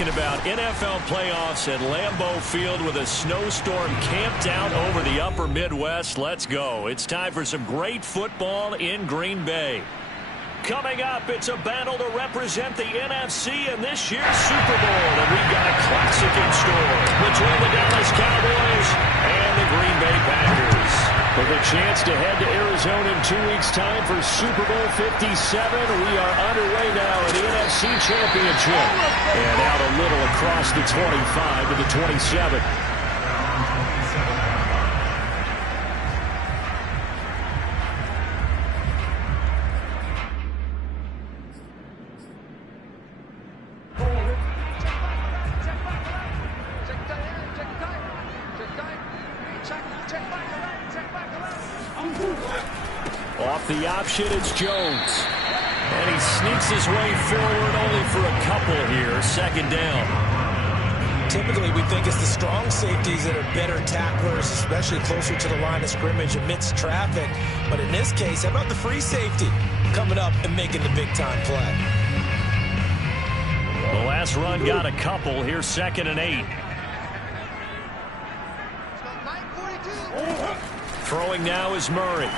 About NFL playoffs at Lambeau Field with a snowstorm camped out over the upper Midwest. Let's go. It's time for some great football in Green Bay. Coming up, it's a battle to represent the NFC in this year's Super Bowl. And we've got a classic in store between the Dallas Cowboys and the Green Bay Packers. With a chance to head to Arizona in 2 weeks' time for Super Bowl 57. We are underway now in the NFC Championship. And out a little across the 25 to the 27. Off the option, it's Jones. And he sneaks his way forward only for a couple here. Second down. Typically, we think it's the strong safeties that are better tacklers, especially closer to the line of scrimmage amidst traffic. But in this case, how about the free safety coming up and making the big-time play? The last run got a couple. Here's 2nd and 8. Throwing now is Murray.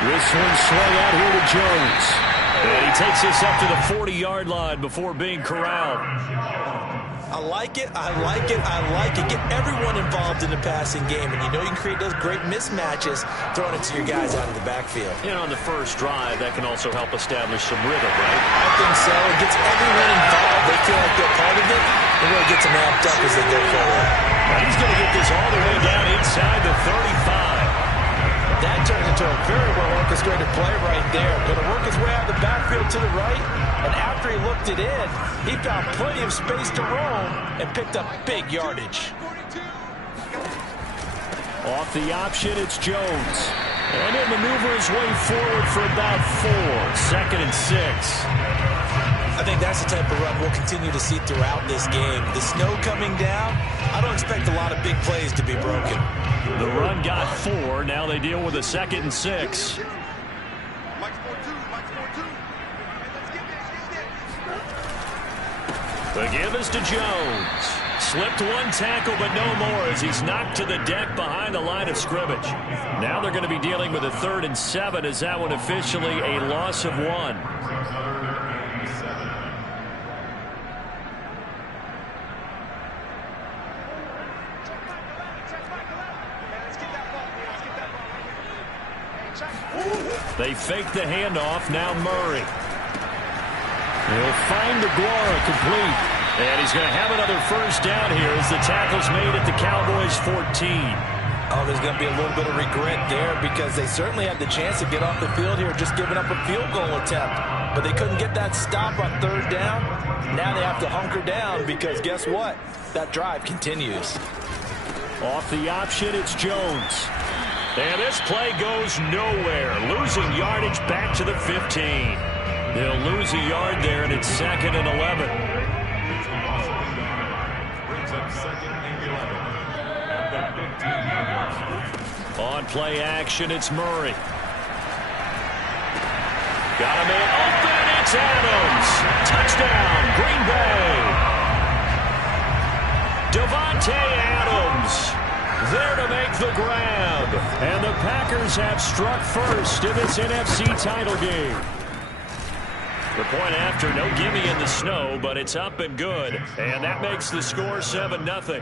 Whistling swing out here to Jones. And he takes this up to the 40-yard line before being corralled. I like it, I like it, I like it. Get everyone involved in the passing game, and you know you can create those great mismatches throwing it to your guys out of the backfield. You know, on the first drive, that can also help establish some rhythm, right? I think so. It gets everyone involved. They feel like they're part of it. It really gets them amped up as they go forward. Now he's going to get this all the way down inside the 35. That turns into a very well-orchestrated play right there. Going to work his way out of the backfield to the right, and after he looked it in, he found plenty of space to roam and picked up big yardage. Off the option, it's Jones. And he'll maneuver his way forward for about 4. 2nd and 6. I think that's the type of run we'll continue to see throughout this game. The snow coming down, I don't expect a lot of big plays to be broken. The run got 4. Now they deal with a 2nd and 6. The give is to Jones. Slipped one tackle, but no more as he's knocked to the deck behind the line of scrimmage. Now they're going to be dealing with a 3rd and 7 as that one officially a loss of 1. They fake the handoff. Now Murray. He'll find DeGuara complete. And he's going to have another first down here as the tackle's made at the Cowboys 14. Oh, there's going to be a little bit of regret there because they certainly had the chance to get off the field here just giving up a field goal attempt. But they couldn't get that stop on 3rd down. Now they have to hunker down because guess what? That drive continues. Off the option, it's Jones. And this play goes nowhere. Losing yardage back to the 15. They'll lose a yard there, and it's 2nd and 11. On play action, it's Murray. Got a man open. It's Adams. Touchdown, Green Bay. Devontae Adams there to make the grab. And the Packers have struck first in this NFC title game. The point after, no gimme in the snow, but it's up and good. And that makes the score 7-0.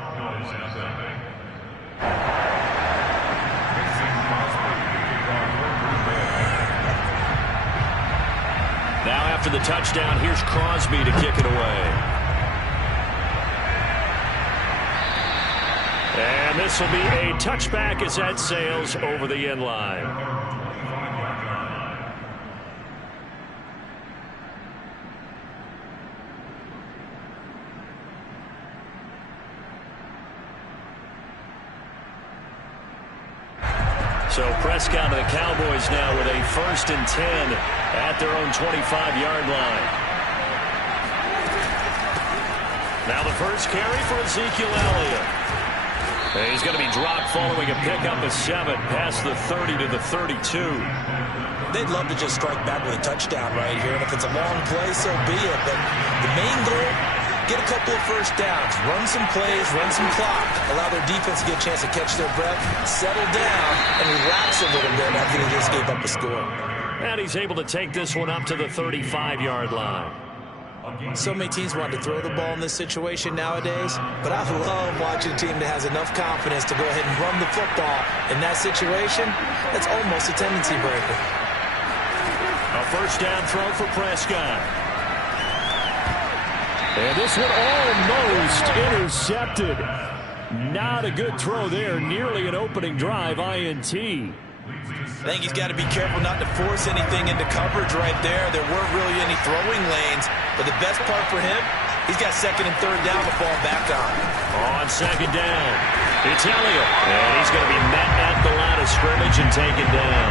Now after the touchdown, here's Crosby to kick it away. And this will be a touchback as that sails over the end line. So Prescott and the Cowboys now with a 1st and 10 at their own 25-yard line. Now the first carry for Ezekiel Elliott. And he's going to be dropped following a pickup of 7 past the 30 to the 32. They'd love to just strike back with a touchdown right here, and if it's a long play, so be it. But The main goal, get a couple of first downs, run some plays, run some clock, allow their defense to get a chance to catch their breath, settle down, and relax a little bit after they just gave up a score. And he's able to take this one up to the 35-yard line. So many teams want to throw the ball in this situation nowadays, but I love watching a team that has enough confidence to go ahead and run the football. In that situation, that's almost a tendency breaker. A first down throw for Prescott. And this one almost intercepted. Not a good throw there. Nearly an opening drive INT. I think he's got to be careful not to force anything into coverage right there. There weren't really any throwing lanes. But the best part for him, he's got second and third down to fall back on. On second down, it's Elliott. And he's going to be met at the line of scrimmage and taken down.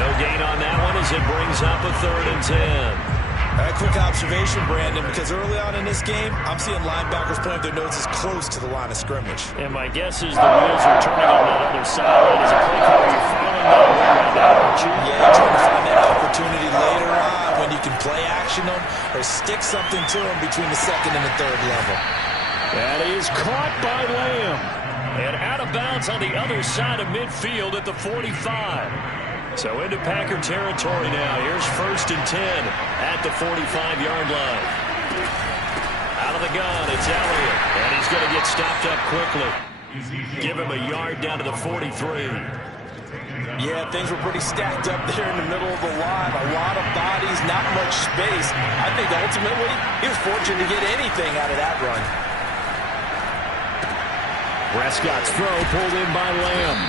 No gain on that one as it brings up a 3rd and 10. A quick observation, Brandon, because early on in this game, I'm seeing linebackers pointing their noses close to the line of scrimmage. And my guess is the wheels are turning on that other side. As a play caller, you're following that way right now, aren't you? Yeah, you're trying to find that opportunity later on when you can play action them or stick something to them between the second and the third level. That is caught by Lamb. And out of bounds on the other side of midfield at the 45. So into Packer territory now. Here's 1st and 10 at the 45-yard line. Out of the gun, it's Elliott. And he's going to get stopped up quickly. Give him a yard down to the 43. Yeah, things were pretty stacked up there in the middle of the line. A lot of bodies, not much space. I think ultimately he was fortunate to get anything out of that run. Prescott's throw pulled in by Lamb.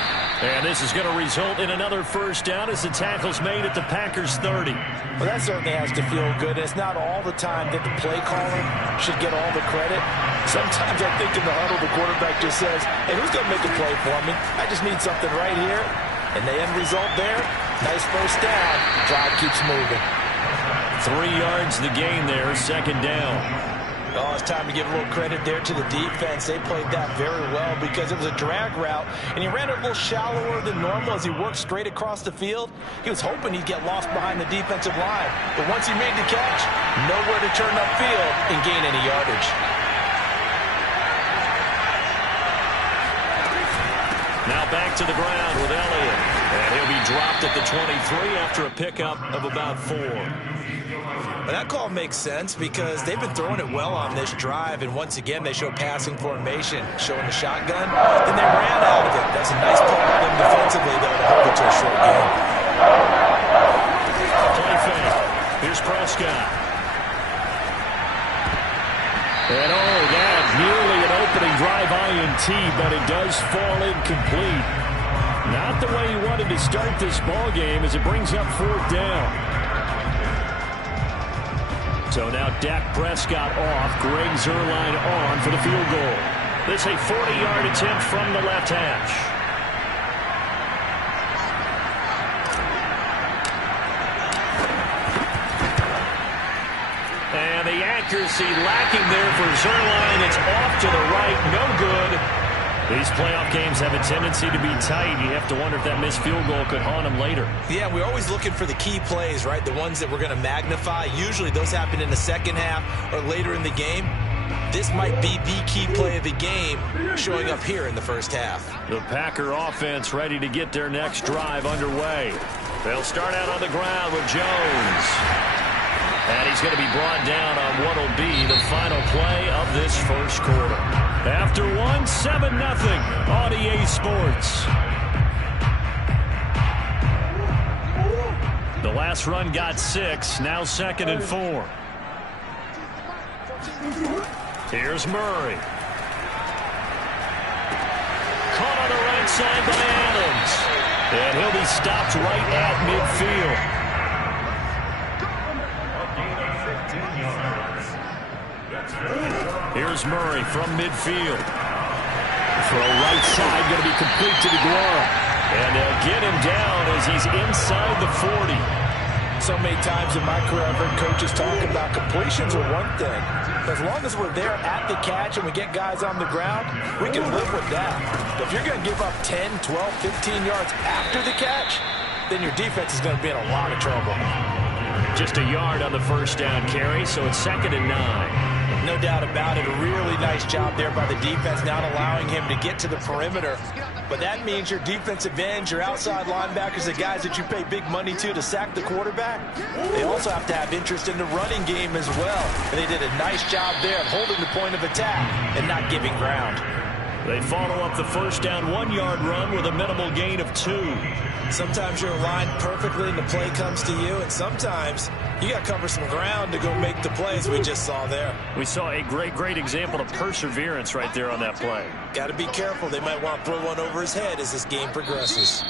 And this is going to result in another first down as the tackle's made at the Packers' 30. Well, that certainly has to feel good. It's not all the time that the play caller should get all the credit. Sometimes I think in the huddle, the quarterback just says, hey, who's going to make a play for me? I just need something right here. And the end result there, nice first down. Drive keeps moving. 3 yards the gain there, 2nd down. Oh, it's time to give a little credit there to the defense. They played that very well because it was a drag route, and he ran it a little shallower than normal as he worked straight across the field. He was hoping he'd get lost behind the defensive line, but once he made the catch, nowhere to turn upfield and gain any yardage. Now back to the ground with Elliott, and he'll be dropped at the 23 after a pickup of about 4. But that call makes sense because they've been throwing it well on this drive, and once again they show passing formation, showing the shotgun. Then they ran out of it. That's a nice play by them defensively, though, to hold it to a short game. Play fake. Here's Prescott. And that nearly an opening drive INT, but it does fall incomplete. Not the way you wanted to start this ball game as it brings up 4th down. So now Dak Prescott off, Greg Zuerlein on for the field goal. This a 40-yard attempt from the left hash. And the accuracy lacking there for Zuerlein. It's off to the right, no good. These playoff games have a tendency to be tight. You have to wonder if that missed field goal could haunt them later. Yeah, we're always looking for the key plays, right? The ones that we're going to magnify. Usually those happen in the second half or later in the game. This might be the key play of the game showing up here in the first half. The Packer offense ready to get their next drive underway. They'll start out on the ground with Jones. And he's going to be brought down on what will be the final play of this first quarter. After 7-0 on EA Sports. The last run got 6, now 2nd and 4. Here's Murray. Caught on the right side by Adams. And he'll be stopped right at midfield. Here's Murray from midfield. Throw right side, going to be complete to DeGuara. And they'll get him down as he's inside the 40. So many times in my career I've heard coaches talking about completions are one thing. As long as we're there at the catch and we get guys on the ground, we can live with that. But if you're going to give up 10, 12, 15 yards after the catch, then your defense is going to be in a lot of trouble. Just a yard on the first down carry, so it's 2nd and 9. No doubt about it. A really nice job there by the defense, not allowing him to get to the perimeter. But that means your defensive ends, your outside linebackers, the guys that you pay big money to sack the quarterback, they also have to have interest in the running game as well. And they did a nice job there of holding the point of attack and not giving ground. They follow up the first down 1-yard run with a minimal gain of 2. Sometimes you're aligned perfectly and the play comes to you, and sometimes you got to cover some ground to go make the plays we just saw there. We saw a great example of perseverance right there on that play. Got to be careful. They might want to throw one over his head as this game progresses.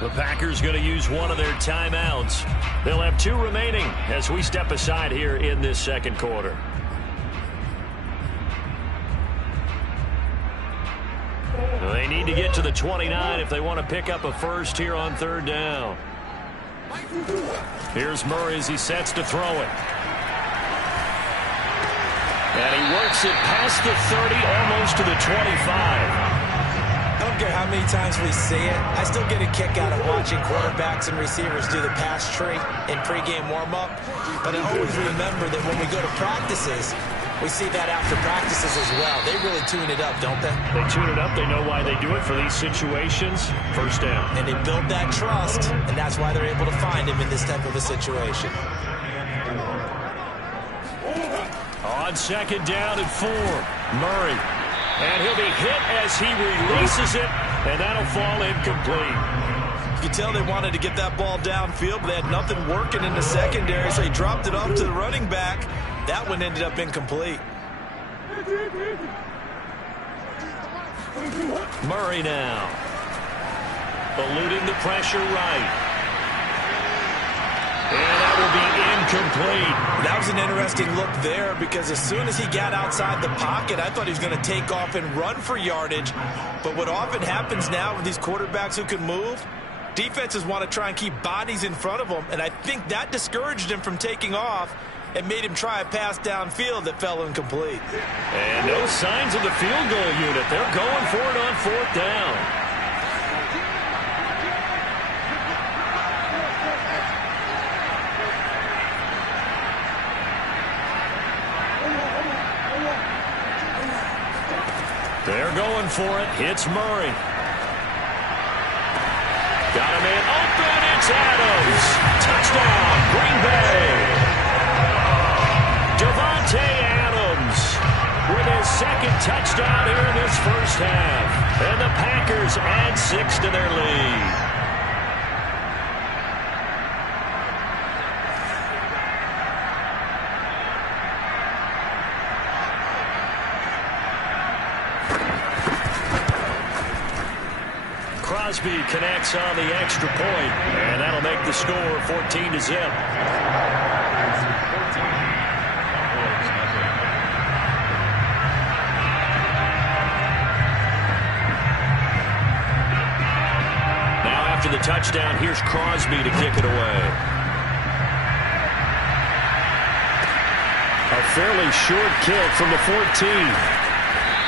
The Packers going to use one of their timeouts. They'll have 2 remaining as we step aside here in this second quarter. They need to get to the 29 if they want to pick up a first here on 3rd down. Here's Murray as he sets to throw it. And he works it past the 30, almost to the 25. I don't care how many times we see it. I still get a kick out of watching quarterbacks and receivers do the pass tree in pregame warm-up. But I always remember that when we go to practices, we see that after practices as well. They really tune it up, don't they? They tune it up. They know why they do it for these situations. First down. And they build that trust, and that's why they're able to find him in this type of a situation. On 2nd down and 4, Murray. And he'll be hit as he releases it, and that'll fall incomplete. You can tell they wanted to get that ball downfield, but they had nothing working in the secondary, so he dropped it off to the running back. That one ended up incomplete. Murray now. Eluding the pressure right. And that will be incomplete. That was an interesting look there because as soon as he got outside the pocket, I thought he was going to take off and run for yardage. But what often happens now with these quarterbacks who can move, defenses want to try and keep bodies in front of them, and I think that discouraged him from taking off and made him try a pass downfield that fell incomplete. And no signs of the field goal unit. They're going for it on 4th down. They're going for it. It's Murray. Got a man open. It's Adams. Touchdown, Green Bay. Devontae Adams with his 2nd touchdown here in this first half. And the Packers add 6 to their lead. Crosby connects on the extra point, and that'll make the score 14-0. Now after the touchdown, here's Crosby to kick it away. A fairly short kick from the 14.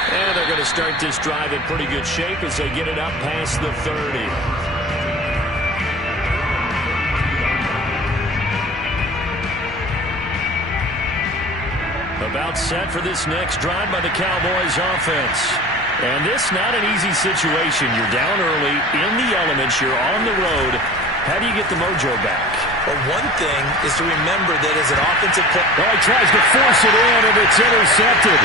And they're going to start this drive in pretty good shape as they get it up past the 30. About set for this next drive by the Cowboys offense. And this not an easy situation. You're down early, in the elements, you're on the road. How do you get the mojo back? Well, one thing is to remember that as an offensive player... Well, he tries to force it in, and it's intercepted.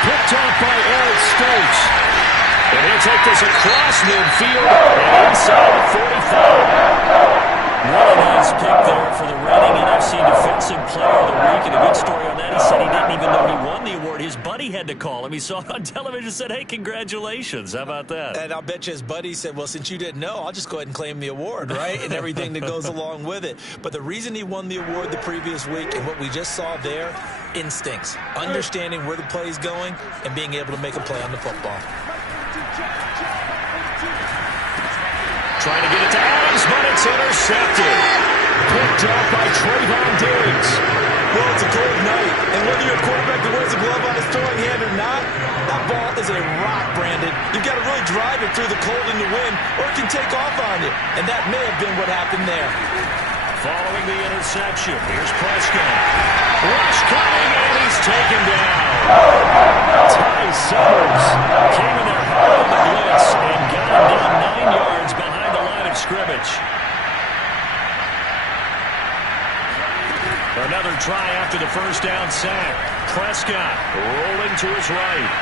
Picked off by Eric Stokes. And he'll take this across midfield and inside the 45. Really nice pick there for the reigning NFC Defensive Player of the Week. And a good story on that. He said he didn't even know he won the award. His buddy had to call him. He saw it on television and said, hey, congratulations. How about that? And I'll bet you his buddy said, well, since you didn't know, I'll just go ahead and claim the award, right? And everything that goes along with it. But the reason he won the award the previous week and what we just saw there, instincts, understanding where the play is going and being able to make a play on the football. Trying to get it to Adams, but it's intercepted. Picked off by Trayvon Diggs. Well, it's a cold night, and whether you're a quarterback that wears a glove on his throwing hand or not, that ball is a rock, Brandon. You've got to really drive it through the cold and the wind, or it can take off on you. And that may have been what happened there. following the interception. Here's Prescott. Rush coming, and he's taken down. Ty Summers came in there hard on the blitz and got him down 9 yards behind the line of scrimmage. Another try after the first down sack. Prescott rolling to his right.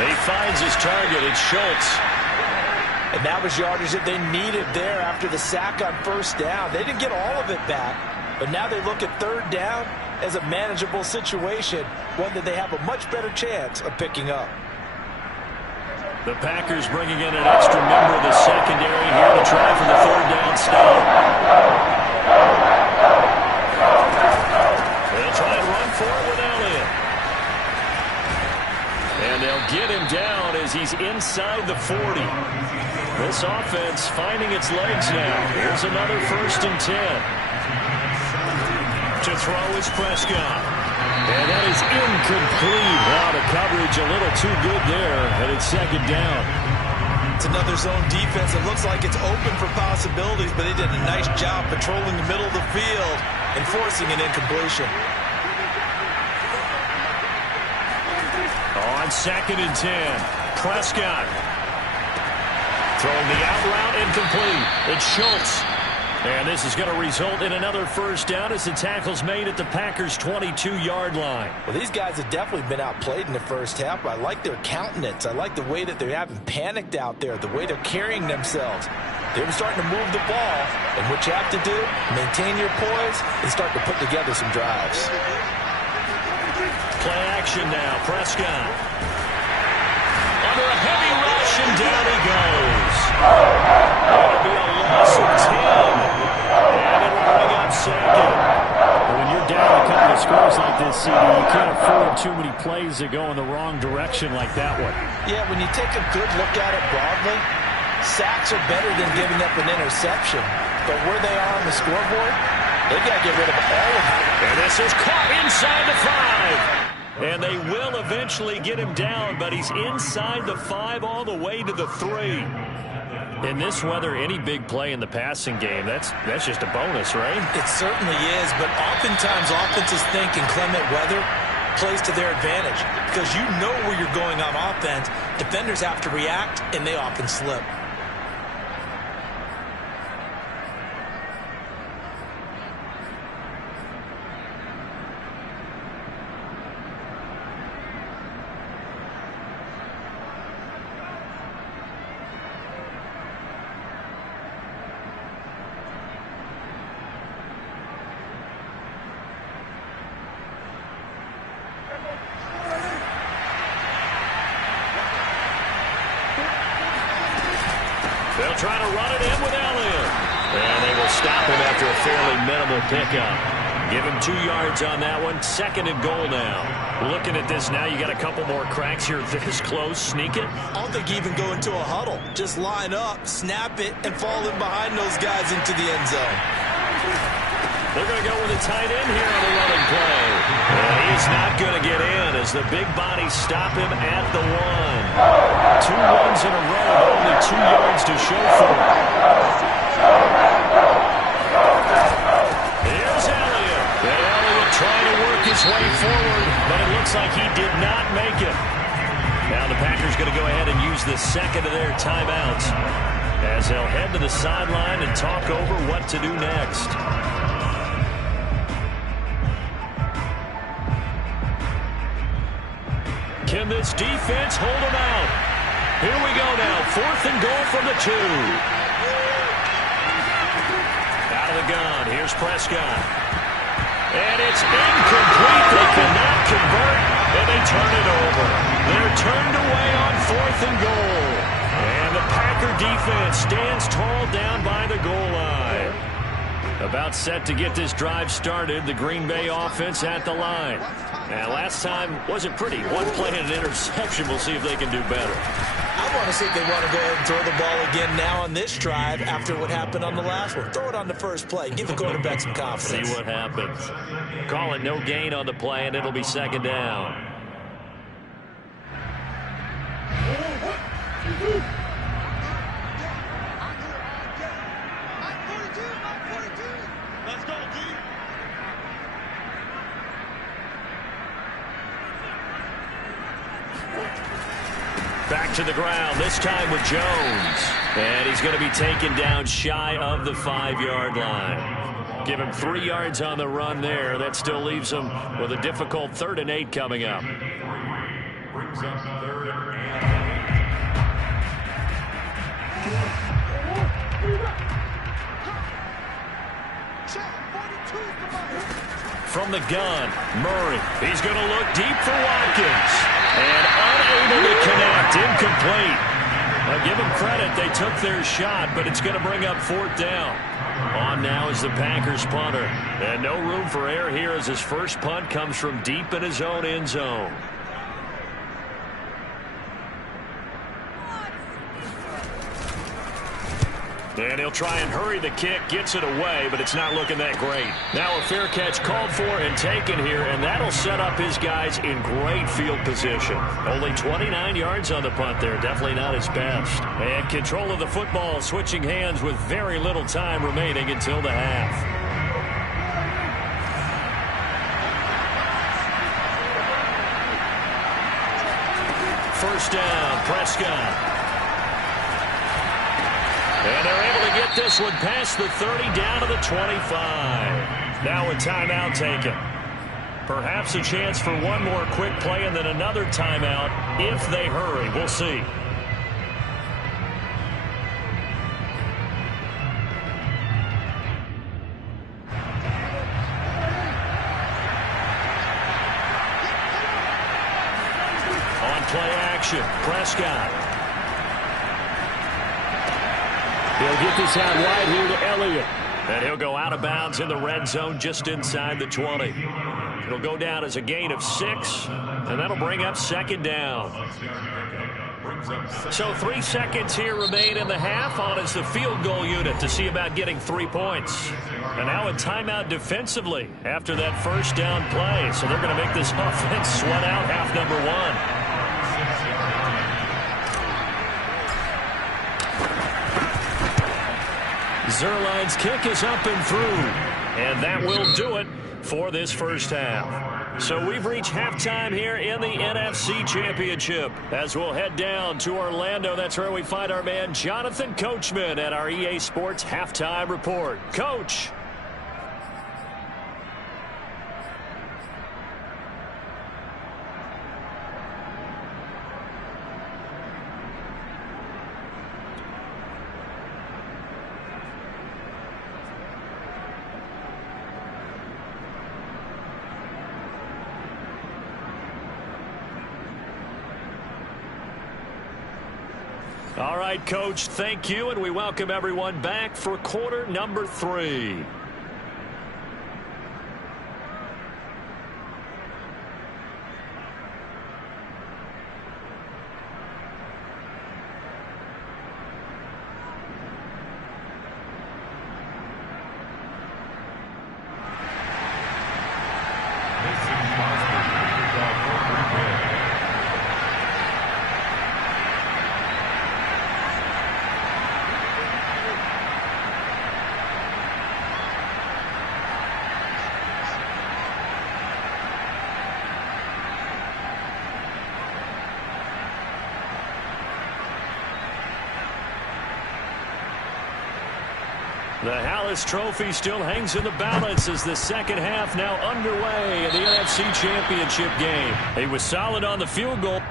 He finds his target. It's Schultz. And that was yardage that they needed there after the sack on first down. They didn't get all of it back, but now they look at third down as a manageable situation, one that they have a much better chance of picking up. The Packers bringing in an extra member of the secondary here to try for the third down stop. They'll try and run for it with Elliott. And they'll get him down as he's inside the 40. This offense finding its legs now. Here's another 1st and 10. To throw is Prescott. And that is incomplete. Wow, the coverage a little too good there. And it's 2nd down. It's another zone defense. It looks like it's open for possibilities, but they did a nice job patrolling the middle of the field and forcing an incompletion. On 2nd and 10, Prescott. Throwing the out route incomplete. It's Schultz. And this is going to result in another 1st down as the tackle's made at the Packers' 22-yard line. Well, these guys have definitely been outplayed in the first half. I like their countenance. I like the way that they haven't panicked out there, the way they're carrying themselves. They're starting to move the ball, and what you have to do, maintain your poise and start to put together some drives. Play action now. Prescott. Under a heavy rush, and down he goes. That'll be a loss of 10. And it'll bring up 2nd. When you're down a couple of scores like this, CD, you can't afford too many plays that go in the wrong direction like that one. Yeah, when you take a good look at it broadly, sacks are better than giving up an interception. But where they are on the scoreboard, they've got to get rid of all of it. And this is caught inside the 5. And they will eventually get him down, but he's inside the 5 all the way to the 3. In this weather, any big play in the passing game, that's just a bonus, right? It certainly is, but oftentimes offenses think inclement weather plays to their advantage because you know where you're going on offense. Defenders have to react, and they often slip. They'll try to run it in with Elliott. And they will stop him after a fairly minimal pickup. Give him 2 yards on that one. 2nd and goal now. Looking at this now, you got a couple more cracks here this close. Sneak it. I don't think even go into a huddle. Just line up, snap it, and fall in behind those guys into the end zone. They're going to go with a tight end here on the running play. And he's not going to get in as the big bodies stop him at the 1. 2 runs in a row, but only 2 yards to show for it. Here's Elliott. And Elliott trying to work his way forward, but it looks like he did not make it. Now the Packers going to go ahead and use the 2nd of their timeouts as they'll head to the sideline and talk over what to do next. Can this defense hold them out? Here we go now. 4th and goal from the 2. Out of the gun. Here's Prescott. And it's incomplete. They cannot convert, and they turn it over. They're turned away on 4th and goal. And the Packer defense stands tall down by the goal line. About set to get this drive started. The Green Bay offense at the line. Now, last time wasn't pretty. 1 play and an interception. We'll see if they can do better. I want to see if they want to go ahead and throw the ball again now on this drive after what happened on the last one. Throw it on the first play. Give the quarterback some confidence. See what happens. Call it no gain on the play, and it'll be 2nd down. Back to the ground, this time with Jones. And he's going to be taken down shy of the 5-yard line. Give him 3 yards on the run there. That still leaves him with a difficult 3rd and 8 coming up. Brings up 3rd and 8. From the gun, Murray. He's going to look deep for Watkins. And unable to connect, incomplete. I'll give them credit, they took their shot, but it's going to bring up 4th down. On now is the Packers punter. And no room for error here as his first punt comes from deep in his own end zone. And he'll try and hurry the kick, gets it away, but it's not looking that great. Now a fair catch called for and taken here, and that'll set up his guys in great field position. Only 29 yards on the punt there, definitely not his best. And control of the football switching hands with very little time remaining until the half. First down, Prescott. And they're able to get this one past the 30 down to the 25. Now a timeout taken. Perhaps a chance for one more quick play and then another timeout if they hurry. We'll see. On play action, Prescott. He'll get this out wide here to Elliott. And he'll go out of bounds in the red zone just inside the 20. It'll go down as a gain of 6, and that'll bring up 2nd down. So 3 seconds here remain in the half on as the field goal unit to see about getting 3 points. And now a timeout defensively after that first down play. So they're going to make this offense sweat out half number 1. Zerline's kick is up and through. And that will do it for this first half. So we've reached halftime here in the NFC Championship. As we'll head down to Orlando, that's where we find our man Jonathan Coachman at our EA Sports Halftime Report. Coach. All right, Coach, thank you, and we welcome everyone back for quarter number 3. The Hallis Trophy still hangs in the balance as the second half now underway in the NFC Championship game. He was solid on the field goal.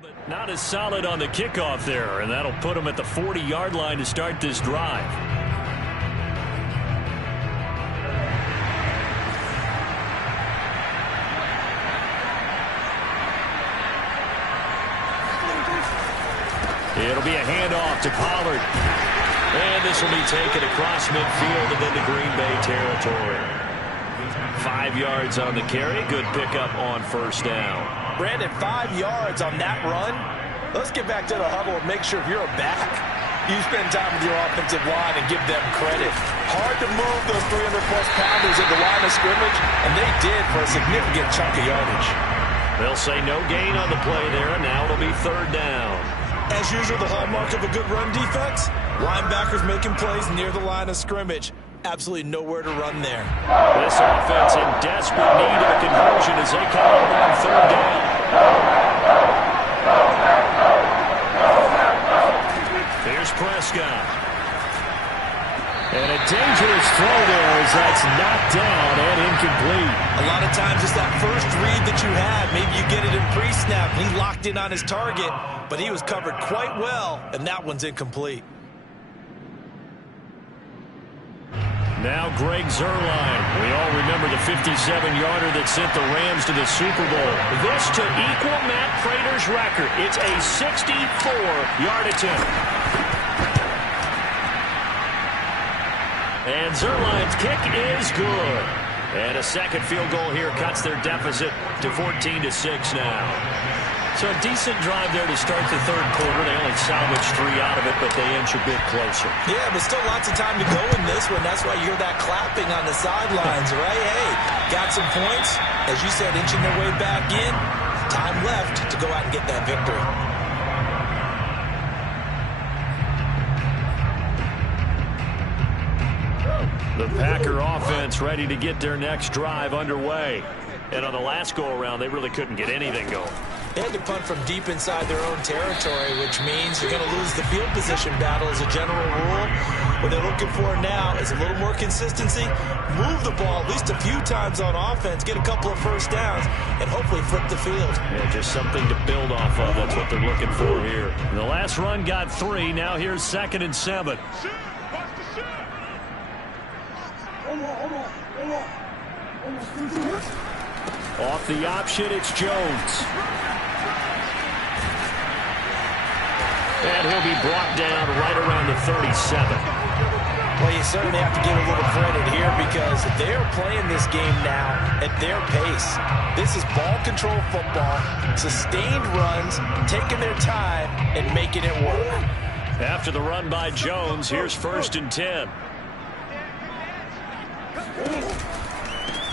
But not as solid on the kickoff there, and that'll put them at the 40-yard line to start this drive. It'll be a handoff to Pollard. And this will be taken across midfield and into Green Bay territory. 5 yards on the carry. Good pickup on first down. Brandon, 5 yards on that run. Let's get back to the huddle and make sure you're back. You spend time with your offensive line and give them credit. Hard to move those 300-plus pounders at the line of scrimmage, and they did for a significant chunk of yardage. They'll say no gain on the play there, and now it'll be third down. As usual, the hallmark of a good run defense, linebackers making plays near the line of scrimmage. Absolutely nowhere to run there. This offense in desperate need of a conversion as they come up on third down. Here's Prescott. And a dangerous throw there as that's knocked down and incomplete. A lot of times it's that first read that you had. Maybe you get it in pre-snap. He locked in on his target, but he was covered quite well, and that one's incomplete. Now Greg Zuerlein. We all remember the 57-yarder that sent the Rams to the Super Bowl. This to equal Matt Prater's record. It's a 64-yard attempt. And Zuerlein's kick is good. And a second field goal here cuts their deficit to 14-6 now. So a decent drive there to start the third quarter. They only salvaged 3 out of it, but they inch a bit closer. Yeah, but still lots of time to go in this one. That's why you hear that clapping on the sidelines, right? Hey, got some points. As you said, inching their way back in. Time left to go out and get that victory. The Packer offense ready to get their next drive underway. And on the last go-around, they really couldn't get anything going. They had to punt from deep inside their own territory, which means you're going to lose the field position battle as a general rule. What they're looking for now is a little more consistency, move the ball at least a few times on offense, get a couple of first downs, and hopefully flip the field. Yeah, just something to build off of. That's what they're looking for here. The last run got 3. Now here's 2nd and 7. Off the option, it's Jones. And he'll be brought down right around the 37. Well, you certainly have to give a little credit here because they're playing this game now at their pace. This is ball control football, sustained runs, taking their time and making it work. After the run by Jones, here's 1st and 10.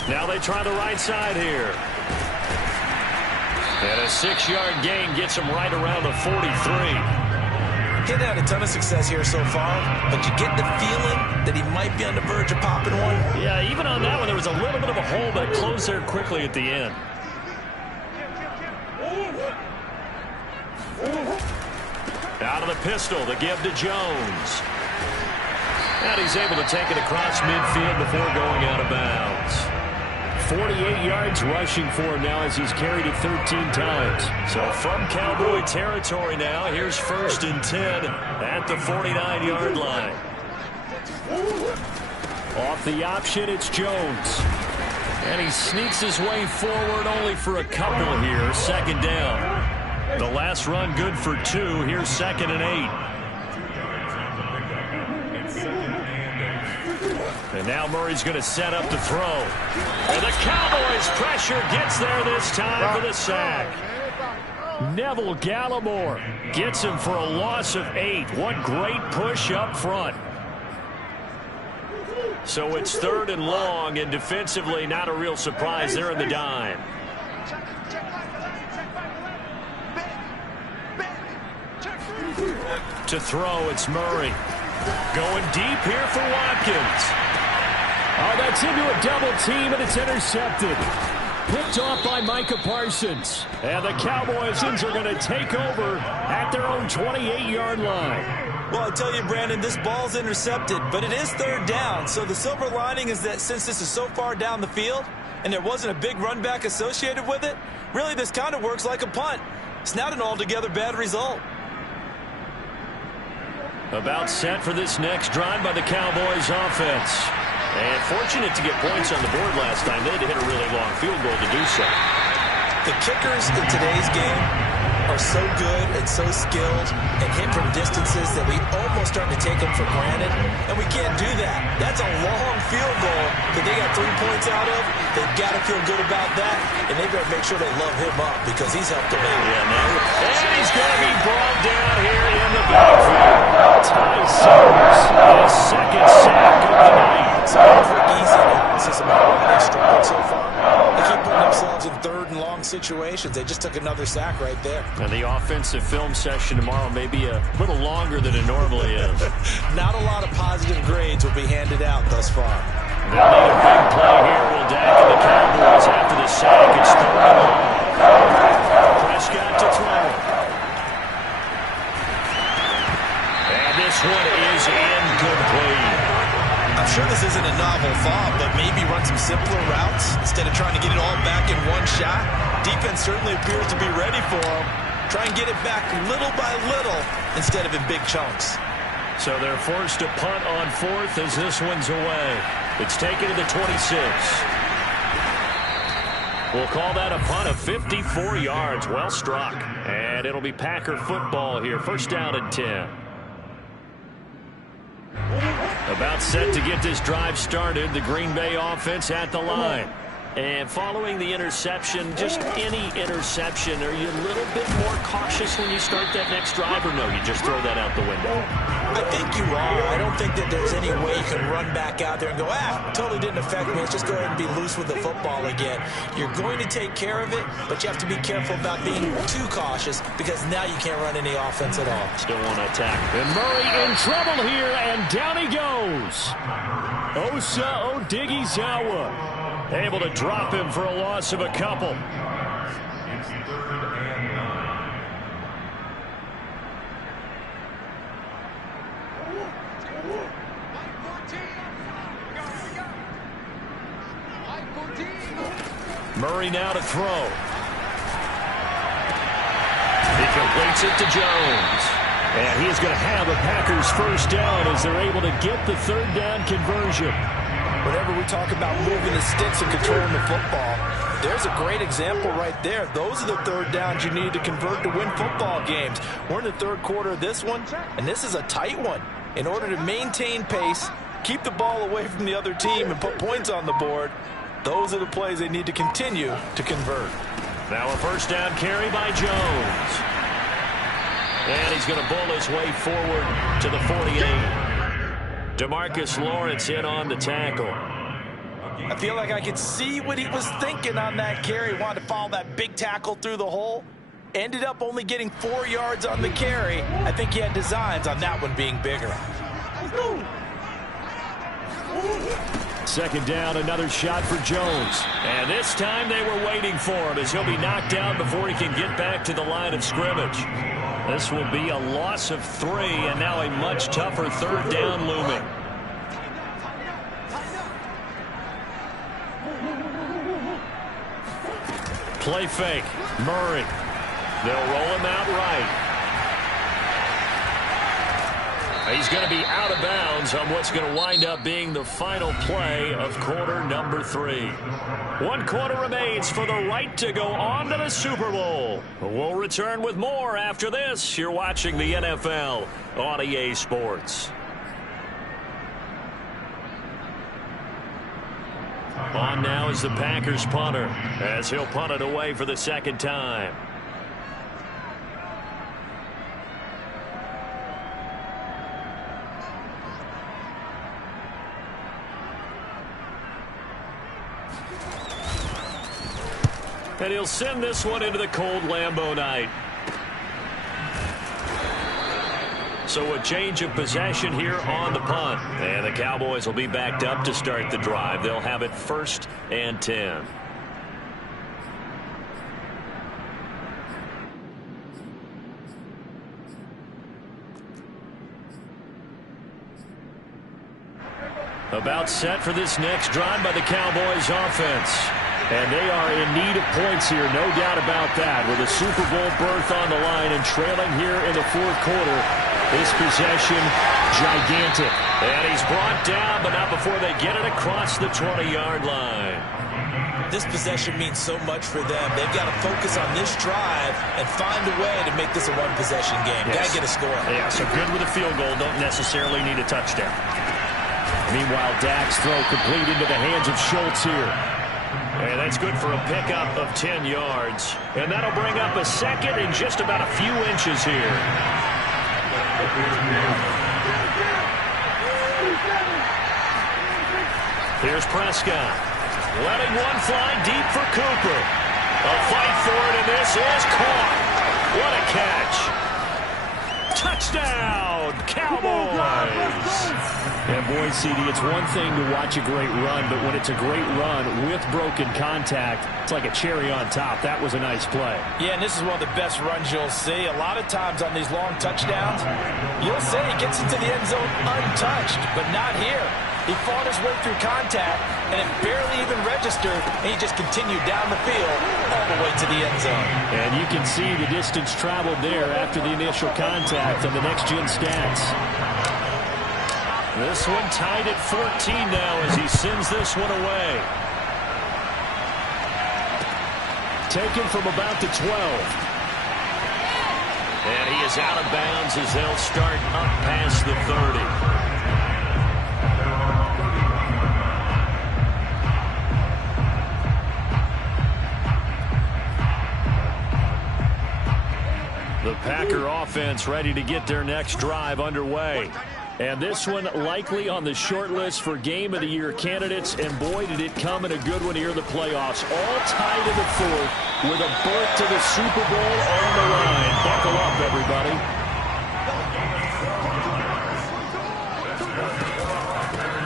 Now they try the right side here. And a 6-yard gain gets him right around the 43. He's had a ton of success here so far, but you get the feeling that he might be on the verge of popping one. Yeah, even on that one, there was a little bit of a hole, but it closed there quickly at the end. Out of the pistol, the give to Jones. And he's able to take it across midfield before going out of bounds. 48 yards rushing for him now as he's carried it 13 times. So from Cowboy territory now, here's 1st and 10 at the 49-yard line. Off the option, it's Jones. And he sneaks his way forward only for a couple here. 2nd down. The last run good for 2. Here's 2nd and 8. And now Murray's going to set up to throw. And the Cowboys' pressure gets there this time for the sack. Neville Gallimore gets him for a loss of 8. What great push up front. So it's 3rd and long, and defensively not a real surprise. They're in the dime. To throw, it's Murray. Going deep here for Watkins. Oh, that's into a double team, and it's intercepted. Picked off by Micah Parsons. And the Cowboys are going to take over at their own 28-yard line. Well, I tell you, Brandon, this ball's intercepted, but it is 3rd down. So the silver lining is that since this is so far down the field and there wasn't a big run back associated with it, really this kind of works like a punt. It's not an altogether bad result. About set for this next drive by the Cowboys offense. And fortunate to get points on the board last time. They had to hit a really long field goal to do so. The kickers in today's game are so good and so skilled and hit from distances that we almost start to take them for granted, and we can't do that. That's a long field goal that they got 3 points out of. They've got to feel good about that, and they better make sure they love him up because he's helped them out. Yeah, no. And he's going to be brought down here in the backfield. Ty Summers, his second sack of the night. It's a quick, easy analysis about why they've struggled so far. They keep putting themselves in third and long situations. They just took another sack right there. And the offensive film session tomorrow may be a little longer than it normally is. Not a lot of positive grades will be handed out thus far. They'll need a big play here. Will Dak and the Cowboys after the sack. It's third and long. Prescott to throw. And this one is incomplete. I'm sure this isn't a novel thought, but maybe run some simpler routes instead of trying to get it all back in one shot. Defense certainly appears to be ready for them. Try and get it back little by little instead of in big chunks. So they're forced to punt on fourth as this one's away. It's taken to the 26. We'll call that a punt of 54 yards. Well struck. And it'll be Packer football here. First down and 10. About set to get this drive started. The Green Bay offense at the line. And following the interception, just any interception, are you a little bit more cautious when you start that next drive, or no, you just throw that out the window? I think you are. I don't think that there's any way you can run back out there and go, totally didn't affect me. Let's just go ahead and be loose with the football again. You're going to take care of it, but you have to be careful about being too cautious because now you can't run any offense at all. Still want to attack. And Murray in trouble here, and down he goes. Osa Odighizuwa. Able to drop him for a loss of a couple. It's 3rd and 9. Murray now to throw. He completes it to Jones. And he is going to have a Packers first down as they're able to get the third down conversion. Whenever we talk about moving the sticks and controlling the football, there's a great example right there. Those are the third downs you need to convert to win football games. We're in the third quarter of this one, and this is a tight one. In order to maintain pace, keep the ball away from the other team, and put points on the board, those are the plays they need to continue to convert. Now a first down carry by Jones. And he's going to bull his way forward to the 48. DeMarcus Lawrence in on the tackle. I feel like I could see what he was thinking on that carry. Wanted to follow that big tackle through the hole. Ended up only getting 4 yards on the carry. I think he had designs on that one being bigger. Second down, another shot for Jones. And this time they were waiting for him as he'll be knocked down before he can get back to the line of scrimmage. This will be a loss of 3, and now a much tougher third down looming. Play fake. Murray. They'll roll him out right. He's going to be out of bounds on what's going to wind up being the final play of quarter number 3. 1 quarter remains for the right to go on to the Super Bowl. We'll return with more after this. You're watching the NFL on EA Sports. On now is the Packers punter as he'll punt it away for the second time. And he'll send this one into the cold Lambeau night. So a change of possession here on the punt. And the Cowboys will be backed up to start the drive. They'll have it 1st and 10. About set for this next drive by the Cowboys offense. And they are in need of points here, no doubt about that. With a Super Bowl berth on the line and trailing here in the fourth quarter, this possession gigantic. And he's brought down, but not before they get it across the 20-yard line. This possession means so much for them. They've got to focus on this drive and find a way to make this a one-possession game. Yes. Got to get a score. Yeah, so good with a field goal. Don't necessarily need a touchdown. Meanwhile, Dak's throw complete into the hands of Schultz here. And that's good for a pickup of 10 yards. And that'll bring up a second in just about a few inches here. Here's Prescott. Letting one fly deep for Cooper. A fight for it, and this is caught. What a catch. Touchdown, Cowboys. And boy, CD, it's one thing to watch a great run, but when it's a great run with broken contact, it's like a cherry on top. That was a nice play. Yeah, and this is one of the best runs you'll see. A lot of times on these long touchdowns, you'll say he gets into the end zone untouched, but not here. He fought his way through contact, and it barely even registered, and he just continued down the field all the way to the end zone. And you can see the distance traveled there after the initial contact on the next-gen stats. This one tied at 14 now as he sends this one away. Taken from about the 12. And he is out of bounds as they'll start up past the 30. The Packer offense ready to get their next drive underway. And this one likely on the short list for Game of the Year candidates. And boy, did it come in a good one here in the playoffs. All tied in the fourth with a berth to the Super Bowl on the line. Buckle up, everybody.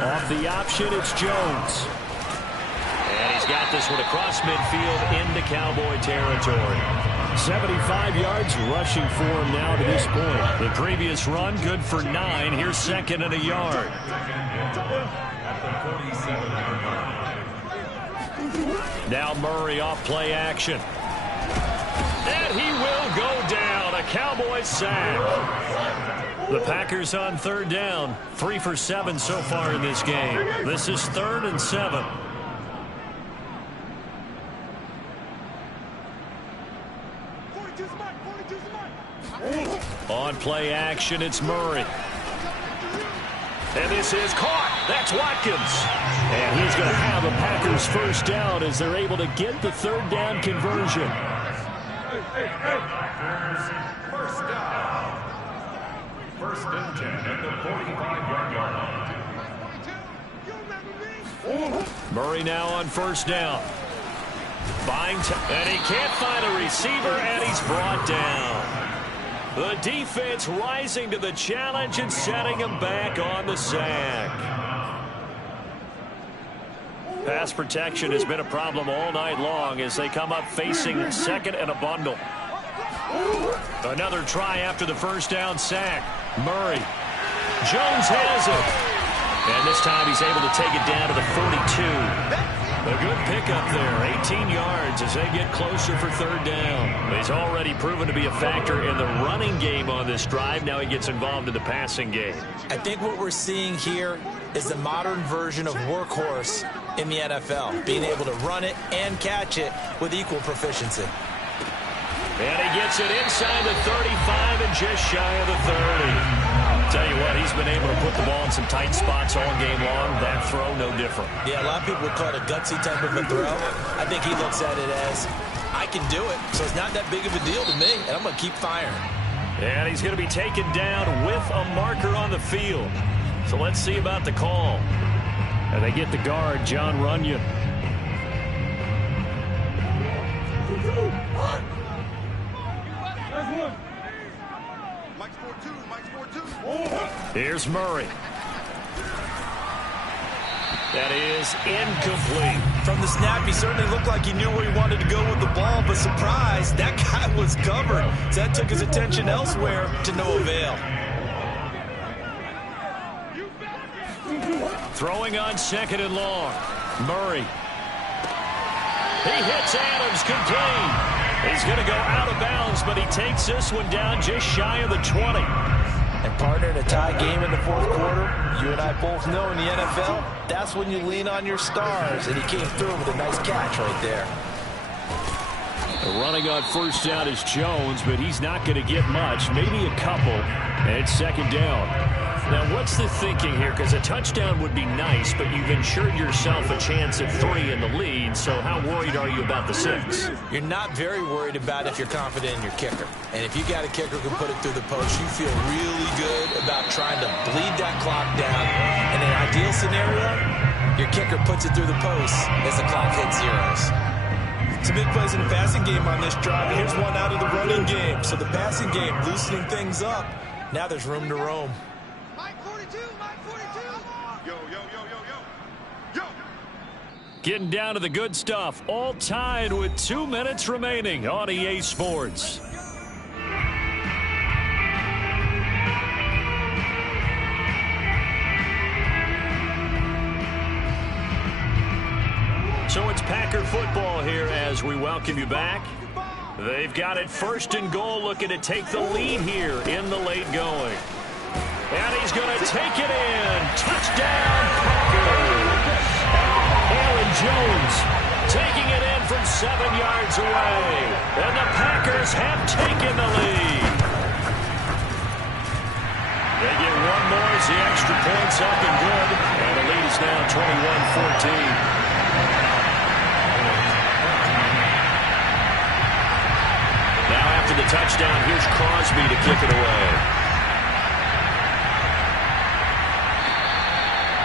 Off the option, it's Jones. And he's got this one across midfield into Cowboy territory. 75 yards rushing for him now to this point. The previous run good for 9. Here's second and a yard. Now Murray off play action. And he will go down. A Cowboy sack. The Packers on third down. 3 for 7 so far in this game. This is 3rd and 7. On play action, it's Murray. And this is caught. That's Watkins. And he's going to have a Packers first down as they're able to get the third down conversion. First down. 1st and 10 at the 45-yard line. Murray now on first down. And he can't find a receiver, and he's brought down. The defense rising to the challenge and setting him back on the sack. Pass protection has been a problem all night long as they come up facing second and a bundle. Another try after the first down sack. Murray. Jones has it. And this time he's able to take it down to the 42. A good pickup there, 18 yards as they get closer for third down. He's already proven to be a factor in the running game on this drive. Now he gets involved in the passing game. I think what we're seeing here is the modern version of workhorse in the NFL, being able to run it and catch it with equal proficiency. And he gets it inside the 35 and just shy of the 30. Tell you what, he's been able to put the ball in some tight spots all game long. That throw, no different. Yeah, a lot of people would call it a gutsy type of a throw. I think he looks at it as, I can do it, so it's not that big of a deal to me, and I'm going to keep firing. And he's going to be taken down with a marker on the field. So let's see about the call. And they get the guard, John Runyon. Here's Murray. That is incomplete. From the snap, he certainly looked like he knew where he wanted to go with the ball, but surprise, that guy was covered. So that took his attention elsewhere to no avail. Throwing on second and long. Murray. He hits Adams complete. He's going to go out of bounds, but he takes this one down just shy of the 20. And partner, in a tie game in the fourth quarter, you and I both know in the NFL, that's when you lean on your stars. And he came through with a nice catch right there. Running on first down is Jones, but he's not going to get much, maybe a couple. And it's second down. Now, what's the thinking here? Because a touchdown would be nice, but you've ensured yourself a chance at 3 in the lead, so how worried are you about the 6? You're not very worried about if you're confident in your kicker. And if you got a kicker who can put it through the post, you feel really good about trying to bleed that clock down. In an ideal scenario, your kicker puts it through the post as the clock hits zeros. Some big plays in the passing game on this drive. Here's one out of the running game. So the passing game loosening things up. Now there's room to roam. Mike 42, Mike 42. Yo, yo, yo, yo, yo. Yo. Getting down to the good stuff. All tied with 2 minutes remaining on EA Sports. So it's Packer football here as we welcome you back. They've got it first and goal, looking to take the lead here in the late going. And he's going to take it in. Touchdown, Packers. Aaron Jones taking it in from 7 yards away. And the Packers have taken the lead. They get one more as the extra point's up and good. And the lead is now 21-14. After the touchdown, here's Crosby to kick it away.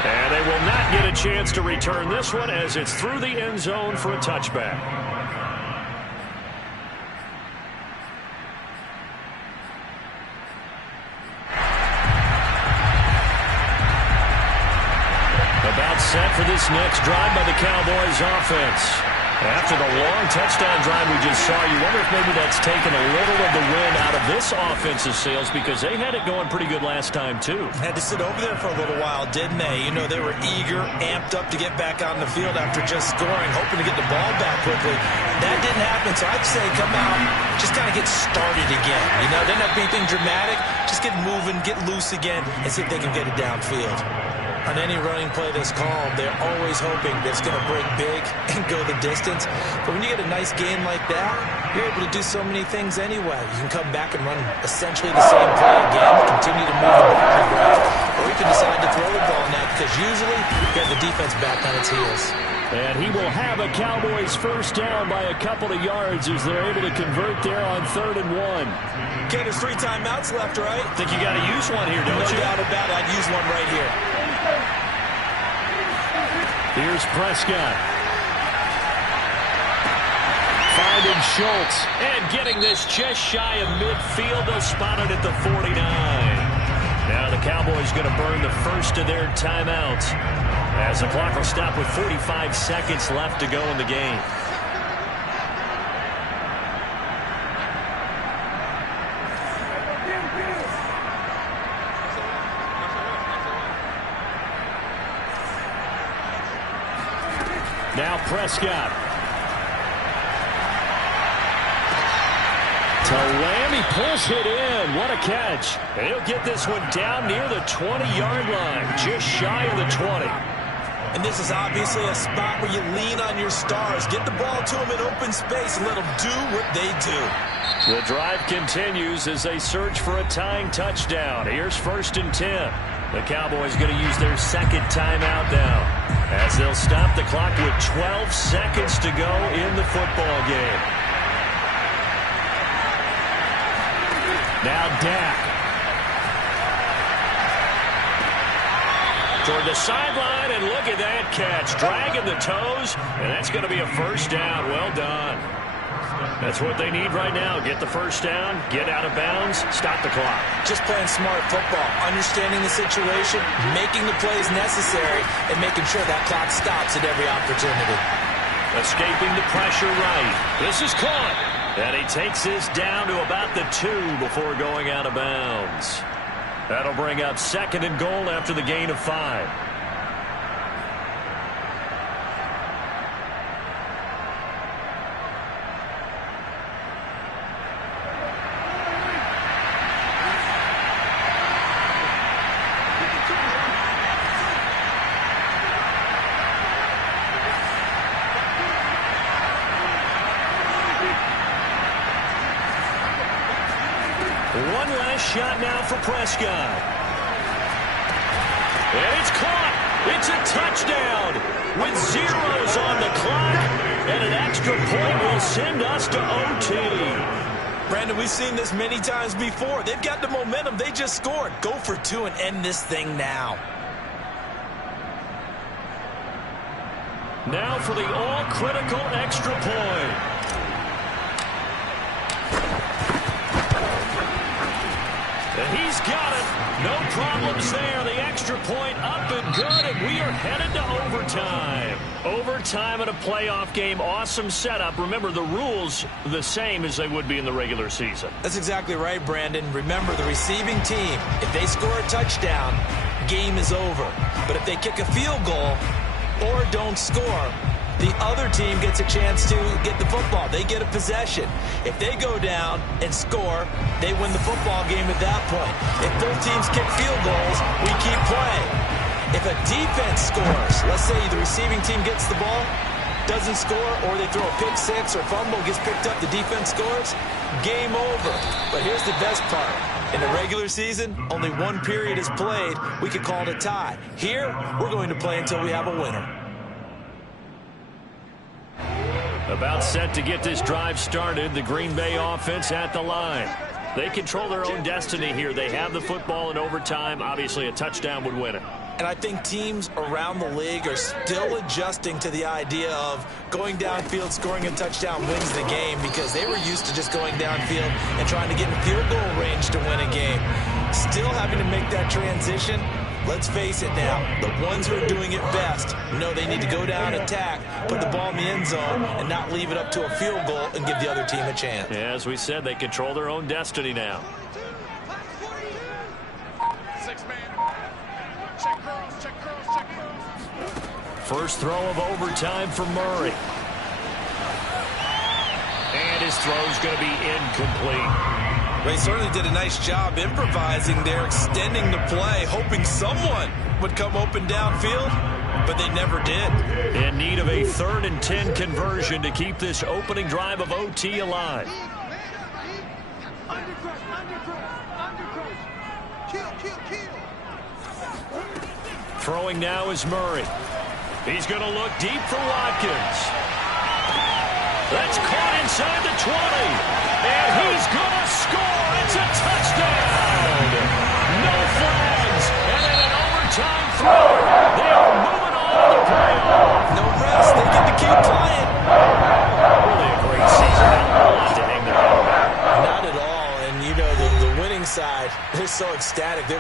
And they will not get a chance to return this one as it's through the end zone for a touchback. About set for this next drive by the Cowboys offense. After the long touchdown drive we just saw, you wonder if maybe that's taken a little of the wind out of this offensive sails because they had it going pretty good last time, too. Had to sit over there for a little while, didn't they? You know, they were eager, amped up to get back on the field after just scoring, hoping to get the ball back quickly. That didn't happen, so I'd say come out, just kind of get started again. You know, didn't have to be anything dramatic. Just get moving, get loose again, and see if they can get it downfield. On any running play that's called, they're always hoping that it's going to break big and go the distance. But when you get a nice gain like that, you're able to do so many things anyway. You can come back and run essentially the same play again, continue to move the ball on the ground, or you can decide to throw the ball now because usually you have the defense back on its heels. And he will have a Cowboys first down by a couple of yards as they're able to convert there on 3rd and 1. Okay, there's 3 timeouts left, right? Think you got to use one here, don't you? No doubt about it. I'd use one right here. Here's Prescott. Finding Schultz and getting this just shy of midfield. They'll spot it at the 49. Now the Cowboys going to burn the first of their timeouts as the clock will stop with 45 seconds left to go in the game. Now Prescott. To Lamb, he pulls it in. What a catch. And he'll get this one down near the 20-yard line, just shy of the 20. And this is obviously a spot where you lean on your stars. Get the ball to them in open space and let them do what they do. The drive continues as they search for a tying touchdown. Here's 1st and 10. The Cowboys going to use their second timeout now as they'll stop the clock with 12 seconds to go in the football game. Now Dak. Toward the sideline, and look at that catch. Dragging the toes, and that's going to be a first down. Well done. That's what they need right now. Get the first down, get out of bounds, stop the clock. Just playing smart football, understanding the situation, making the plays necessary, and making sure that clock stops at every opportunity. Escaping the pressure right. This is caught. And he takes this down to about the 2 before going out of bounds. That'll bring up 2nd and goal after the gain of 5. One last shot now for Prescott. And it's caught. It's a touchdown with zeros on the clock. And an extra point will send us to OT. Brandon, we've seen this many times before. They've got the momentum. They just scored. Go for two and end this thing now. Now for the all-critical extra point. And he's got it. No problems there. The extra point up and good, and we are headed to overtime. Overtime in a playoff game, awesome setup. Remember, the rules the same as they would be in the regular season. That's exactly right, Brandon. Remember, the receiving team, if they score a touchdown, game is over. But if they kick a field goal or don't score, the other team gets a chance to get the football. They get a possession. If they go down and score, they win the football game at that point. If both teams kick field goals, we keep playing. If a defense scores, let's say the receiving team gets the ball, doesn't score, or they throw a pick six or fumble, gets picked up, the defense scores, game over. But here's the best part. In the regular season, only one period is played. We could call it a tie. Here, we're going to play until we have a winner. About set to get this drive started. The Green Bay offense at the line. They control their own destiny here. They have the football in overtime. Obviously, a touchdown would win it. And I think teams around the league are still adjusting to the idea of going downfield, scoring a touchdown wins the game, because they were used to just going downfield and trying to get in field goal range to win a game. Still having to make that transition. Let's face it now, the ones who are doing it best know they need to go down, attack, put the ball in the end zone, and not leave it up to a field goal and give the other team a chance. Yeah, as we said, they control their own destiny now. First throw of overtime for Murray. And his throw's going to be incomplete. They certainly did a nice job improvising there, extending the play, hoping someone would come open downfield, but they never did. In need of a 3rd and 10 conversion to keep this opening drive of OT alive. Throwing now is Murray. He's going to look deep for Watkins. That's caught inside the 20. And he's going to score. It's a touchdown. No flags. And then an overtime throw. They are moving on to the playoff. No rest. They get to keep playing. Really a great season. A lot to hang their hat on. Not at all. And, you know, the winning side, they're so ecstatic. They're